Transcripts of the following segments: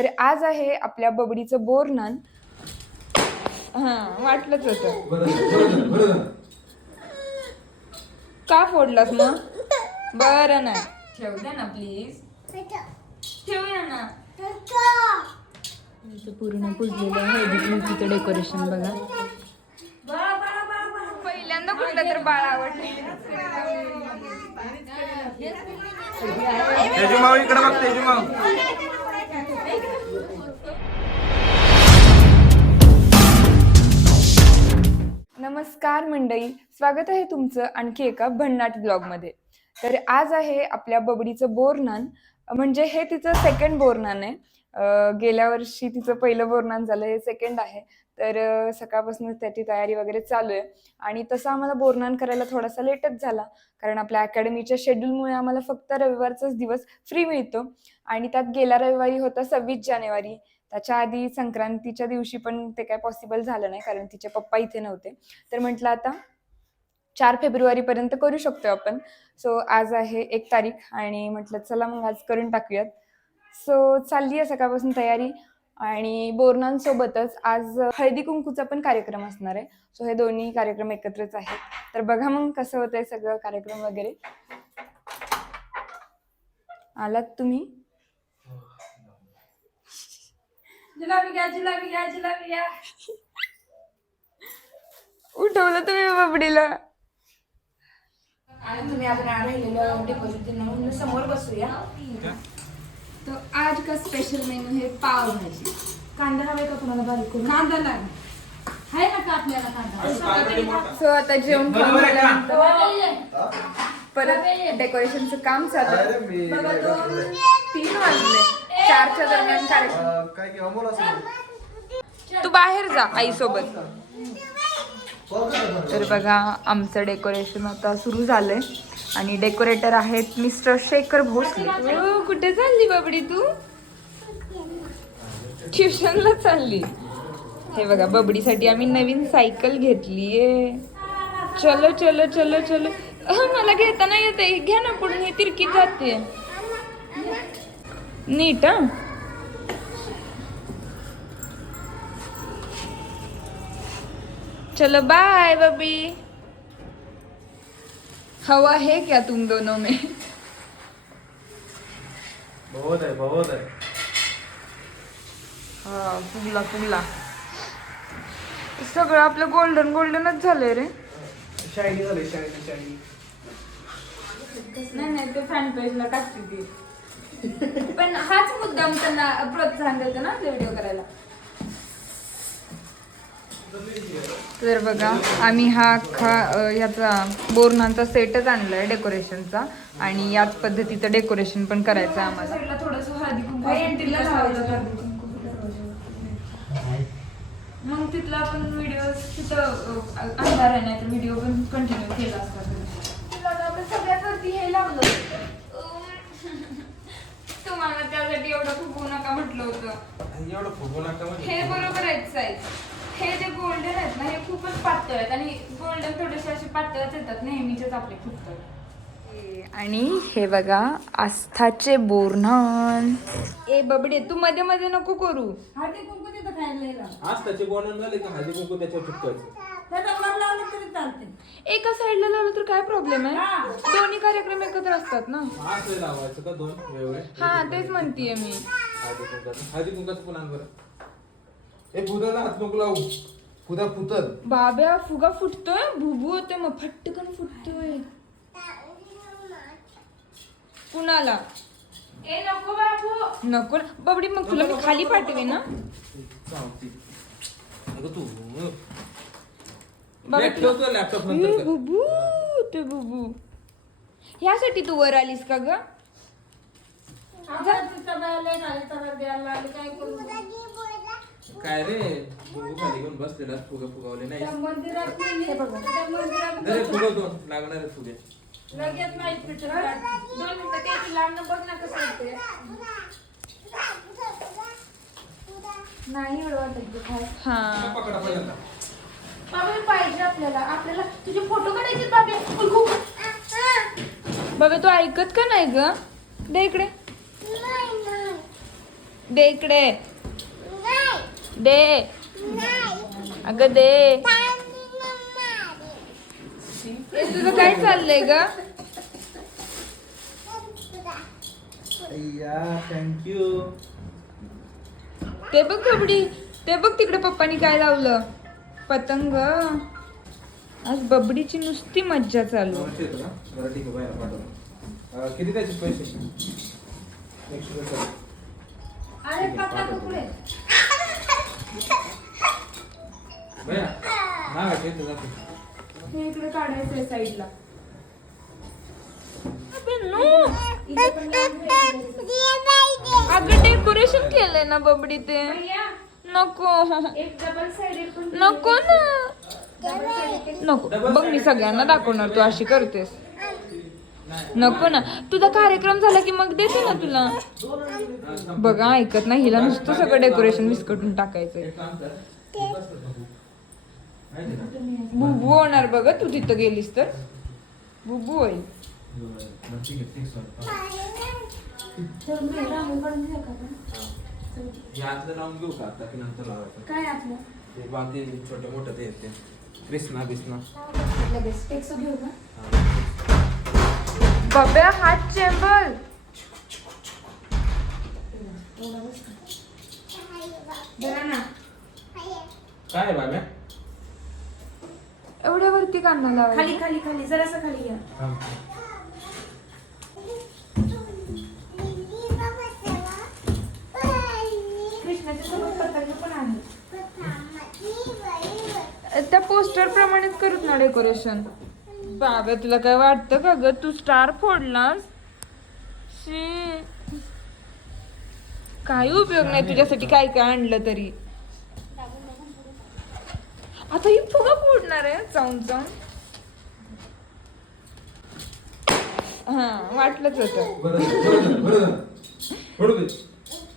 तर आज आहे आपल्या बबडीचं बोरनान. हा वाटलंच होतं. का फोडलास मग? बरं ना. ठेव द्या ना प्लीज ठेवूया ना. इथं पूर्ण पुजलेलं हळदी कुंकूचं डेकोरेशन बघा. पहिल्यांदा कुठलं तर बाळ आवडलं. तेजू माऊ इकडे बघ तेजू माऊ नमस्कार मंडळी स्वागत आहे तुमचं आणखी एका भन्नाट ब्लॉगमध्ये. तर आज आहे आपल्या बबडीचं बोरनान म्हणजे हे तिचं सेकंड बोरनान आहे. गेल्या वर्षी तिचं पहिलं बोरनान झालं हे सेकंड आहे. तर सकाळपासून सकाळपासूनच त्याची तयारी वगैरे चालू आहे. आणि तसं आम्हाला बोरनान करायला थोडासा लेटच झाला. कारण आपल्या अकॅडमीच्या शेड्यूलमुळे आम्हाला फक्त रविवारचाच दिवस फ्री मिळतो. आणि त्यात गेल्या रविवारी होता सव्वीस जानेवारी. त्याच्या आधी संक्रांतीच्या दिवशी पण ते काय पॉसिबल झालं नाही कारण तिचे पप्पा इथे नव्हते. तर म्हटलं आता चार फेब्रुवारीपर्यंत करू शकतो आपण. सो आज आहे एक तारीख आणि म्हटलं चला मग आज करून टाकूयात. सो चालली आहे सकाळपासून तयारी आणि बोरणांसोबतच आज हळदी कुंकूचा पण कार्यक्रम असणार आहे. सो हे दोन्ही कार्यक्रम एकत्रच आहेत. तर बघा मग कसं होतंय सगळं कार्यक्रम वगैरे. आलात तुम्ही? जिलाबी घ्या जिलाबी घ्या जिलाबी घ्या. उठवलं तुम्ही बबडीला. आणि तुम्ही आपण राहिलेलं समोर बसूया. तो आज का स्पेशल मेनू है पाव भाजी. कांदा हवे का तुम्हाला बारीक करून? कांदा नाही आहे ना का आपल्याला कांदा? सो आता जेवण करून? झाल्यानंतर परत डेकोरेशनचं काम चालू बघा दोन तीन वाजले. चारच्या दरम्यान कार्यक्रम. अं, काय तू बाहेर जा आई सोबत तर बघा आमचं डेकोरेशन आता सुरू झालंय. आणि डेकोरेटर आहेत मिस्टर शेखर भोसले. ओ, कुठे चालली बाबडी तू? ट्युशनला चालली. हे बघा बबडीसाठी आम्ही नवीन सायकल घेतलीये. चलो चलो चलो चलो. अह, मला घेताना येते घ्या ना पुढून हे तिरकी जाते नीट हा? चलो बाय बबी. हवा है क्या तुम दोनों में? बहुत आहे बहुत आहे हा फुगला फुगला. सगळं आपलं गोल्डन गोल्डनच झालंय रे. शायनी झाली शायनी शायनी नाही नाही ते फॅन पेजला टाकते ती. पण हाच मुद्दाम त्यांना प्रोत्साहन देतो ना व्हिडिओ करायला. तर बघा आम्ही हा अख्खा अ, याचा बोरणांचा सेटच आणलाय डेकोरेशनचा आणि याच पद्धतीचं डेकोरेशन पण करायचं आहे आम्हाला थोडस हळदी कुंकू मग तिथला आपण व्हिडिओ तिथं अंधार आहे नाही तर व्हिडिओ पण कंटिन्यू केला असता आपण सगळ्यात वरती हे लावलं. तुम्हाला त्यासाठी एवढं फुगू नका म्हटलं होतं. एवढं फुगू नका म्हणजे हे बरोबर आहेत साईज हे जे गोल्डन आहेत ना हे खूपच पातळ आहेत आणि गोल्डन थोडेसे असे पातळच येतात नेहमीचेच आपले फुगतात. आणि हे बघा आस्थाचे बोरणान ए बबडे तू मध्ये मध्ये नको करू. हळदी कुंकू तिथं खायला. येईल. आज त्याचे बोनन झाले का? हळदी कुंकू त्याच्यावर चिटकायचं त्याचा वर लावलं तरी चालते. एका साईडला लावलं तर काय प्रॉब्लेम आहे? दोन्ही कार्यक्रम एकत्र असतात ना? आज लय लावायचं का दोन? वेगळे हा तेच म्हणतीये मी. हळदी कुंकाचं हळदी कुंकाचं पुन्हा बरं. ए फुदाला हात नको लावू. फुदा फुतल. बाब्या फुगा फुटतोय? भुबू होते मग फटकन फुटतोय. कुणाला? ए नको बाबू. नको. ना. बबडी मग तुला मी खाली पाठवे ना अगं तू ठेवतो लॅपटॉप ए, नंतर कर. बुबू ते बुबू. ह्यासाठी तू वर आलीस का ग? काय करू? काय रे? खाली घेऊन बसलेला फुगा फुगावले नाही त्या मंदिरात नाही हे बघा. त्या मंदिरात अरे फुगव दोन. लागणार आहे फुगे. लगेच नाही पिठं दोन मिनिटं त्याची लांबणं बघ ना कसं होते नाही एवढं वाटत ते काय हा पकडा पहिल्यांदा. बाबा पाहिजे आपल्याला. आपल्याला तुझे फोटो काढायचे बाबा. बाबा तू ऐकत का नाही ग? दे इकडे. दे इकडे. दे. अगं दे. तुझं काय चाललंय ग? थँक्यू ते बघ बबडी. ते बघ तिकडे पप्पानी काय लावलं. पतंग. आज बबडीची नुसती मज्जा चालू. किती द्यायचे पैसे हे इकडे साईडला. अगं डेकोरेशन केलंय ना बबडी ते. नको. नको ना. नको. बघ मी सगळ्यांना दाखवणार तू अशी करतेस. नको ना. तुझा कार्यक्रम झाला की मग देते ना तुला. बघा ऐकत नाही. हिला नुसतं सगळं डेकोरेशन विस्कटून टाकायचंय. बुबू होणार बघ तू तिथं गेलीस तर. बुबू होईल. हे आतलं लावून घेऊ का? आता की नंतर लावायचं? काय आपलं ते बाकी छोटे मोठे ते आहेत ते कृष्णा बिस्ना. लगेच. टेक्स घेऊ का? बब्या हात चेंबल. बघा ना. काय आहे बाब्या? एवढ्या वरती कांदा लावा खाली खाली खाली. जरासं खाली घ्या थांब. कृष्णाच्या सोबत पतंग पण आहे त्या पोस्टर प्रमाणेच करूत ना डेकोरेशन बाबा तुला काय वाटतं का ग? तू स्टार फोडलास? शी. काही उपयोग नाही तुझ्यासाठी काय काय आणलं तरी. आता ही फुगा फोडणार आहे चावून चावून हा वाटलंच होतं.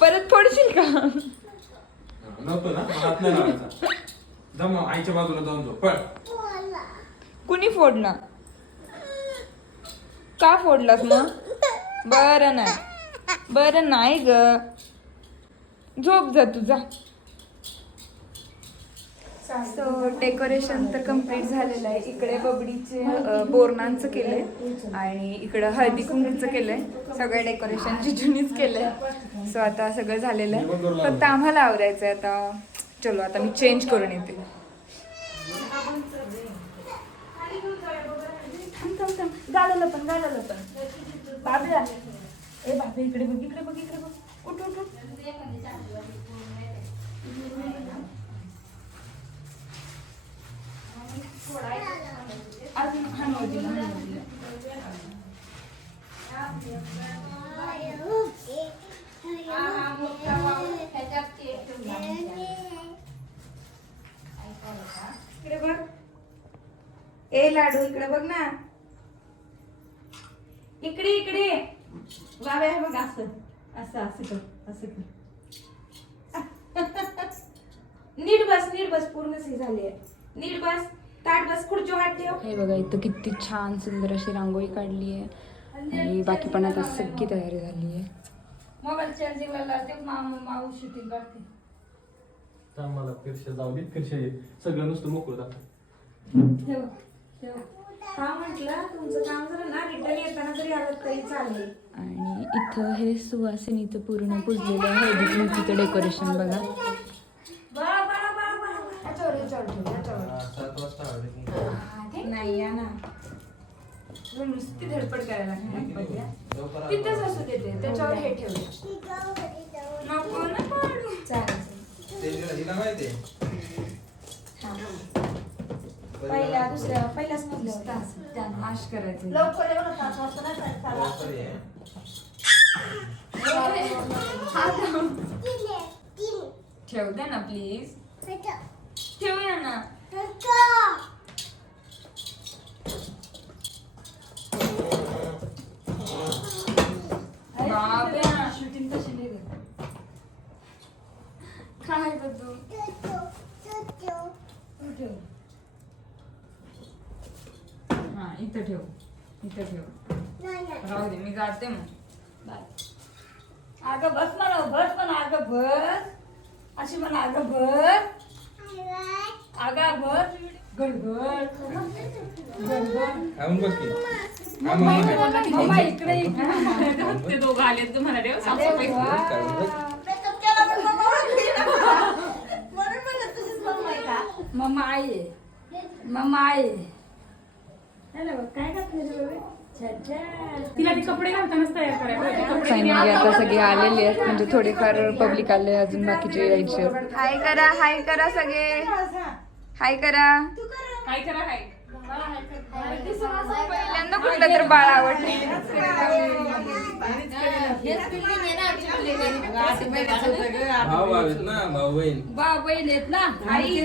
परत फोडशील का? आईच्या बाजूला जाऊन जाऊ पळ. कुणी फोडला? का फोडलास मग? बरं नाही. बरं नाही ग. झोप जा तू जा. सो डेकोरेशन तर कंप्लीट झालेलं आहे. इकडे बबडीचे बोरणांचं केलंय आणि इकडं हळदी कुंकूचं केलंय. सगळं डेकोरेशन जिजूनीच केलंय. सो आता सगळं झालेलं आहे. फक्त आम्हाला आवरायचं आहे आता. चलो आता मी चेंज करून येते. गालाला पण गालाला पण. ए बाबे इकडे बघ इकडे बघ इकडे बघ. उठ उठ उठ. अजून. इकडे बघ. ए लाडू इकडे बघ ना. इकडे इकडे. बाबा हे बघ असं. असं असं कर असं कर. नीट बस नीट बस पूर्ण सी झाली आहे. नीट बस ताट बस खुर्ची हात ठेव. हे बघा इथं किती छान सुंदर अशी रांगोळी काढली आहे. आणि बाकी पण आता सगळी तयारी झाली आहे. मोबाईल चार्जिंगला लावते मामा माऊ शूटिंग काढते थांब मला फिरशे जाऊ दे फिरशे सगळं नुसतं मोकळं दाखव ठेव ठेव. हा म्हटलं तुमचं काम झालं ना रिटर्न येताना आलं तरी चालेल. आणि इथं हे सुवासिनीचं पूर्ण पुजलेलं आहे हळदी कुंकूचं डेकोरेशन बघा. बळा बळा बळा बळा याच्यावर याच्यावर ठेव याच्यावर सात वाजता हळदी नाही या ना. तुला नुसती धडपड करायला लागते तिथेच असू देते? त्याच्यावर हे ठेवलं. नको ना काढू. चालेल. हिला माहिती पहिल्या दुसऱ्या पहिल्याच मधल्या तास त्या नाश करायचं. लवकर वाजता नाही जायचं. ठेव दे ना प्लीज ठेवूया ना बापरे शूटिंग कशी नाही देत. काय ग तू तू ठेव. हा इथं ठेव इथं ठेव राहू दे मी जाते मग. बाय. अगं बस म्हणा बस म्हणा अगं बस. अशी म्हणा अगं बस. अगं बस. गडबड. की. मम्मा. आहे. मम्मा इकडे इकडे ते दोघं आलेत तुम्हाला देव बघ. मम्मा आई आहे. मम्मा आई काय घातलं रे बाबा? छान, छान. तिला ते कपडे घालतानाच तयार करायला पाहिजे. कपडे फायनली आता सगळे आलेले आहेत. म्हणजे थोडेफार पब्लिक आले अजून बाकीचे यायचे हाय करा हाय करा सगळे. हाय करा. काय करा काय पहिल्यांदा कुठलं तर बाळ आवडलं. भाऊ आहेत ना भाऊ बहीण. बा बहीण आहेत ना. आई.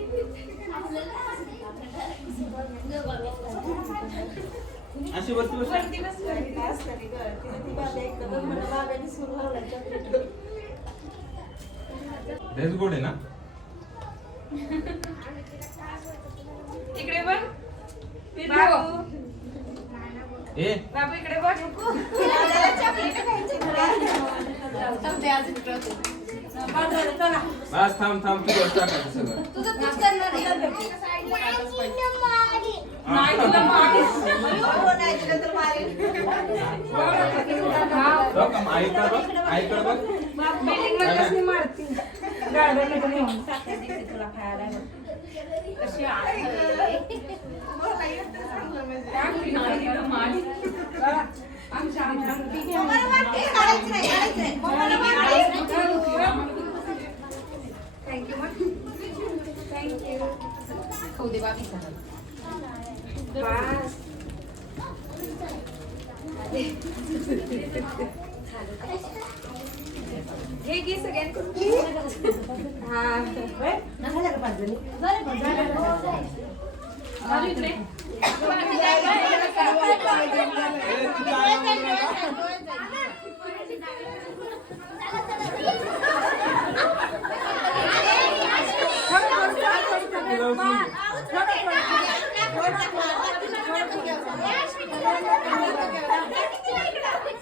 बाबा, तुला जवळ नाही बघत तू, हा? तू जवळ आधी. तू, तू. अशी वरती बस ड्रेस गोड आहे ना इकडे बघ बाबू. ए बाबू इकडे बघ बस थांब थांब तू गोष्ट टाकायचं सगळं. नाही तुला मागे बघ आईकडे बघ आईकडे बघ. बिल्डिंगला कसली तुला मागे आमच्या- खाऊ दे बाबी हे घे सगळ्यांकडून सगळ्यांनी थोडं थोडं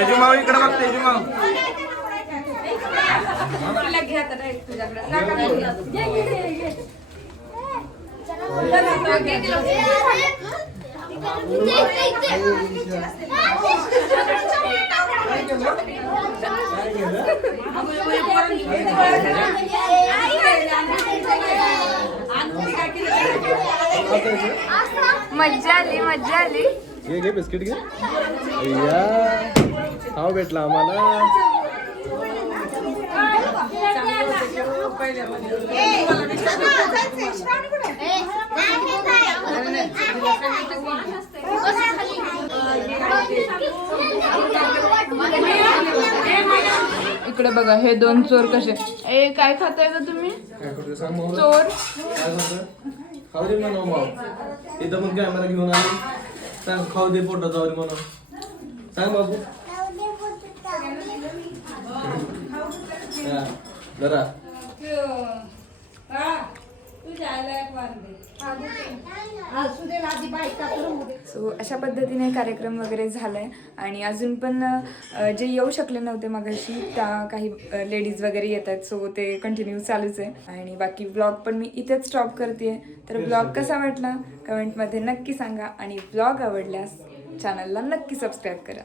तेजू माऊ इकडे बघ तेजू माऊ तुला घे आता direct तुझ्याकडे नका घेऊ. घे, घे, घे, घे. मज्जा आली मज्जा आली घे घे बिस्किट घे अय्या खाऊ भेटला आम्हाला. इकडे बघा हे दोन चोर कसे? ए काय खाताय का तुम्ही? चोर? खाऊ दे म्हणा माऊ. इथं पण कॅमेरा घेऊन आली. सांग खाऊ दे पोटात जाऊ म्हणून सांग बाबू हा, जरा हा, तुझ्या आईला एक वाण दे. असू दे ना, आधी बाईक टाकून दे. सो अशा पद्धतीने कार्यक्रम वगैरे झालाय. आणि अजून पण जे येऊ शकले नव्हते मगाशी त्या काही लेडीज वगैरे येत आहेत सो ते कंटिन्यू चालूच आहे. आणि बाकी ब्लॉग पण मी इथेच स्टॉप करते तर ब्लॉग कसा वाटला? कमेंटमध्ये नक्की सांगा. आणि ब्लॉग आवडल्यास चॅनलला नक्की सबस्क्राईब करा.